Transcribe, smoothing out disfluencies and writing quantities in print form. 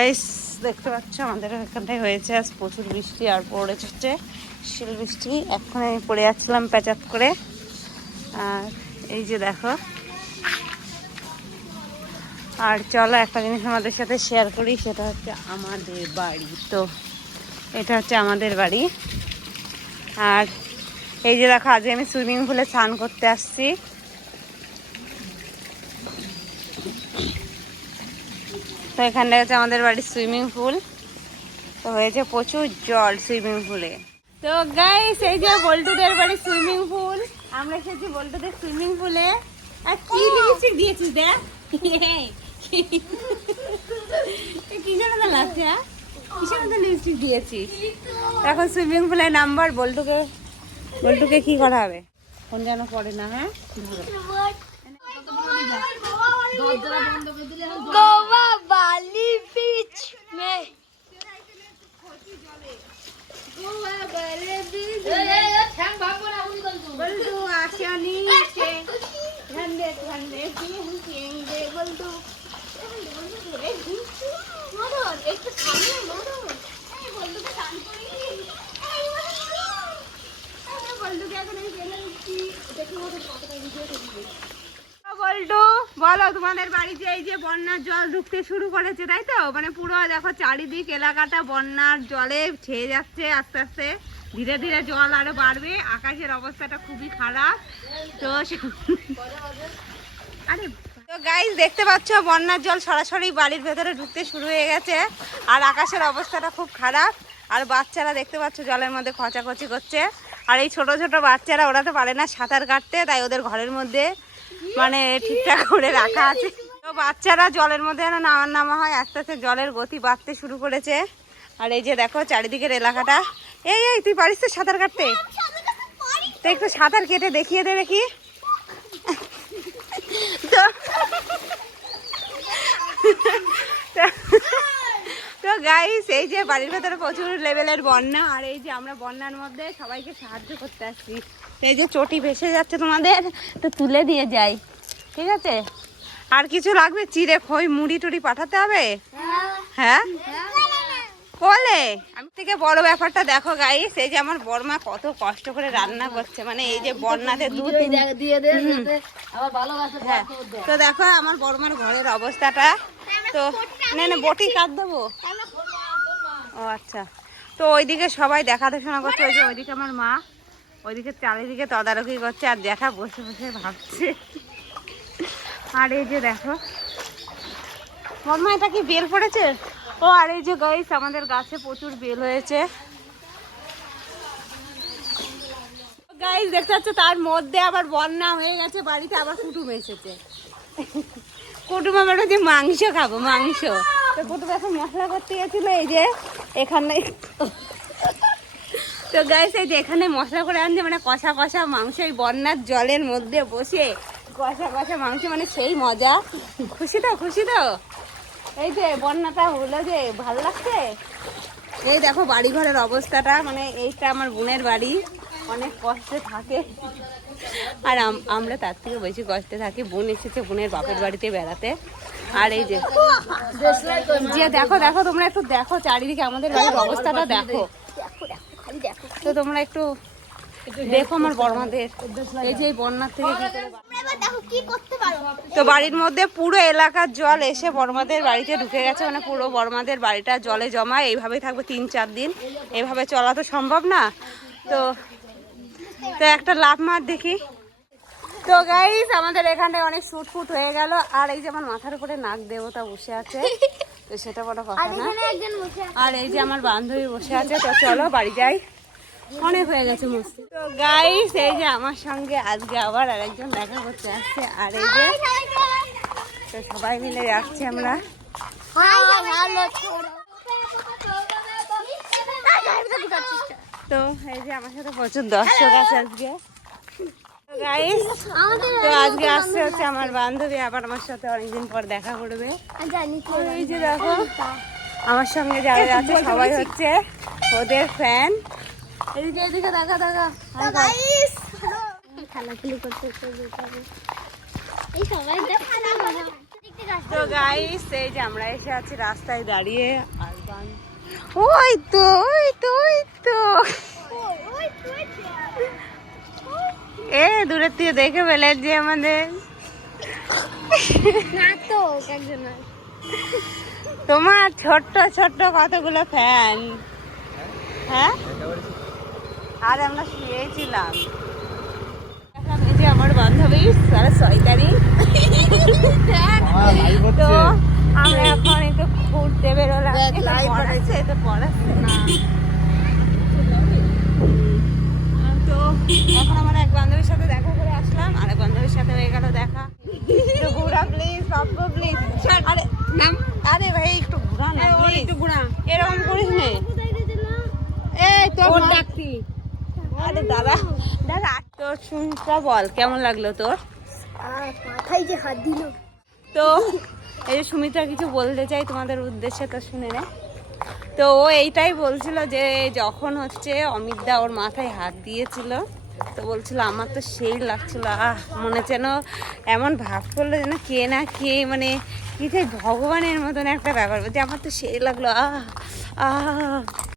Guys দেখতে পাচ্ছ আমাদের এখানটায় হয়েছে আজ প্রচুর বৃষ্টি আর পড়েছে শিল বৃষ্টি। এখন আমি পড়ে যাচ্ছিলাম প্যাচাত করে। আর এই যে দেখো, আর চলো একটা জিনিস আমাদের সাথে শেয়ার করি, সেটা হচ্ছে আমাদের বাড়ি। তো এটা হচ্ছে আমাদের বাড়ি। আর এই যে দেখো, আজকে আমি সুইমিং পুলে স্নান করতে আসছি। তো এখানটা হচ্ছে আমাদের বাড়ির সুইমিং পুল। তো হয়েছে প্রচুর জল সুইমিং পুলে। তো গাইস এই যে বল্টুদের বাড়ি সুইমিং পুল, আমরা এসেছি বল্টুদের সুইমিং পুলে। আর কি লিপস্টিক দিয়েছিস দেখ, কি জন্য লাগছে, কিসের মধ্যে লিপস্টিক দিয়েছিস? এখন সুইমিং পুলে নাম্বার বল্টুকে কি করা হবে কোন যেন পড়ে না। হ্যাঁ गोवा वाली बीच में বল্টু আসো নিচে, ঠান্ডে ঠান্ডে দে বল্টু। একটু সামনে বলতে কান করি বল্টুকে এখন আমি ফেলে দিচ্ছি, দেখি ওদের কতটা ভিডিও করবে। বল্টু বলো, তোমাদের বাড়িতে এই যে বন্যার জল ঢুকতে শুরু করেছে তাই তো? মানে পুরো দেখো চারিদিক এলাকাটা বন্যার জলে ছেয়ে যাচ্ছে, আস্তে আস্তে ধীরে ধীরে জল আরো বাড়বে। আকাশের অবস্থাটা খুবই খারাপ। তো আরে তো গাইস দেখতে পাচ্ছ বন্যার জল সরাসরি বাড়ির ভেতরে ঢুকতে শুরু হয়ে গেছে। আর আকাশের অবস্থাটা খুব খারাপ। আর বাচ্চারা দেখতে পাচ্ছ জলের মধ্যে খচাখচি করছে। আর এই ছোট ছোট বাচ্চারা, ওরা তো পারে না সাঁতার কাটতে, তাই ওদের ঘরের মধ্যে মানে ঠিকঠাক করে রাখা আছে। তো বাচ্চারা জলের মধ্যে যেন নামা হয়, আস্তে আস্তে জলের গতি বাড়তে শুরু করেছে। আর এই যে দেখো চারিদিকের এলাকাটা। এই এই তুই পারিস তো সাঁতার কাটতে? তো একটু সাঁতার কেটে দেখিয়ে দে দেখি। তো গাইস এই যে বাড়ির ভেতরে প্রচুর লেভেলের বন্যা। আর এই যে আমরা বন্যার মধ্যে সবাইকে সাহায্য করতে আসছি। এই যে চটি ভেসে যাচ্ছে তোমাদের, তো তুলে দিয়ে যাই, ঠিক আছে? আর কিছু লাগবে? চিড়ে খই মুড়ি টুড়ি পাঠাতে হবে। হ্যাঁ বলে আমি থেকে বড় ব্যাপারটা দেখো গাইস, এই যে আমার বড়মা কত কষ্ট করে রান্না করছে। মানে এই যে বন্যাতে দুধ দিয়ে দে আবার ভালোবাসে। হ্যাঁ তো দেখো আমার বড়মার ঘরের অবস্থাটা। তো না বটি কাট দেবো। ও আচ্ছা, তো ওইদিকে সবাই দেখাশোনা করছে। ওই যে ওইদিকে আমার মা, ওইদিকে চারিদিকে তদারকি করছে, আর জ্যাঠা বসে বসে ভাবছে। আর এই যে দেখো বড়মা, এটা কি বেল পড়েছে? ও আর এই যে গাইস আমাদের গাছে প্রচুর বেল হয়েছে গাইস দেখতে পাচ্ছ। তার মধ্যে আবার বন্যা হয়ে গেছে, বাড়িতে আবার কুটুম এসেছে। কুটুম আমার যে মাংস খাবো, মাংস। তো কুটুম এখন মশলা করতে গেছিল এই যে এখানে। তো গাইস এই যে এখানে মশলা করে আনছে, মানে কষা কষা মাংস এই বন্যার জলের মধ্যে বসে কষা কষা মাংস, মানে সেই মজা। খুশি তো, খুশি তো? এই যে বন্যাটা হলো যে ভালো লাগছে। এই দেখো বাড়ি ঘরের অবস্থাটা, মানে এইটা আমার বোনের বাড়ি, অনেক কষ্টে থাকে। আর আমরা তার থেকে বেশি কষ্টে থাকি। বোন এসেছে বোনের বাপের বাড়িতে বেড়াতে। আর এই যে দেখো দেখো তোমরা একটু দেখো চারিদিকে আমাদের বাড়ির অবস্থাটা দেখো। তো তোমরা একটু দেখো আমার বড়মাদের এই যে বন্যার থেকে কি করতে পারো। তো বাড়ির মধ্যে পুরো এলাকার জল এসে বড়মাদের বাড়িতে ঢুকে গেছে। মানে পুরো বড়মাদের বাড়িটা জলে জমায়। এইভাবেই থাকবে 3-4 দিন। এইভাবে চলা তো সম্ভব না। তো তো একটা লাভ মার দেখি। তো গাইস আমাদের এখানটায় অনেক শুট ফুট হয়ে গেল। আর এই যে আমার মাথার উপরে নাগ দেবতা বসে আছে, তো সেটা বড় কথা না। আর এই যে আমার বান্ধবী বসে আছে। তো চলো বাড়ি যাই, অনেক হয়ে গেছে মস্তি। তো গাইস এই যে আমার সঙ্গে আজকে আবার আরেকজন দেখা করতে আসছে। আর এই যে তো সবাই মিলে যাচ্ছি আমরা। তো এই যে আমার সাথে প্রচুর দর্শক আছে আজকে। গাইস তো আজকে আসছে হচ্ছে আমার বান্ধবী, আবার আমার সাথে অনেকদিন পর দেখা করবে। এই যে দেখো আমার সঙ্গে যারা আছে সবাই হচ্ছে ওদের ফ্যান। এদিকে এদিকে দেখা দেখা খেলাখেলি করতে তো গাইস এই যে আমরা এসে আছি রাস্তায় দাঁড়িয়ে আলবান ওই তো ওই তো ওই তো এ দূরের থেকে দেখে ফেলে যে আমাদের না তো একজন তোমার ছোট্ট ছোট্ট কতগুলো ফ্যান হ্যাঁ আর আমরা শুয়েছিলাম এই যে আমার বান্ধবী তারা শয়তানি তো আমরা এখন একটু ঘুরতে বেরোলাম পড়াচ্ছে তো পড়াচ্ছে না তো এখন আমার এক বান্ধবীর সাথে দেখা করে আসলাম আর এক বান্ধবীর সাথে হয়ে গেল দেখা তো ঘুরা প্লিজ সব প্লিজ আরে নাম আরে ভাই একটু ঘুরা না একটু ঘুরা এরকম করিস না এই তোর ডাকতি আরে দাদা দাদা তোর শুনটা বল কেমন লাগলো তোর মাথায় যে হাত দিল তো এই যে সুমিত্রা কিছু বলতে চাই তোমাদের উদ্দেশ্যে তো শুনে নে তো ও এইটাই বলছিল যে যখন হচ্ছে অমিতদা ওর মাথায় হাত দিয়েছিল তো বলছিল আমার তো সেই লাগছিল মনে যেন এমন ভাব করলো যেন কে না কে মানে কি যে ভগবানের মতন একটা ব্যাপার যে আমার তো সেই লাগলো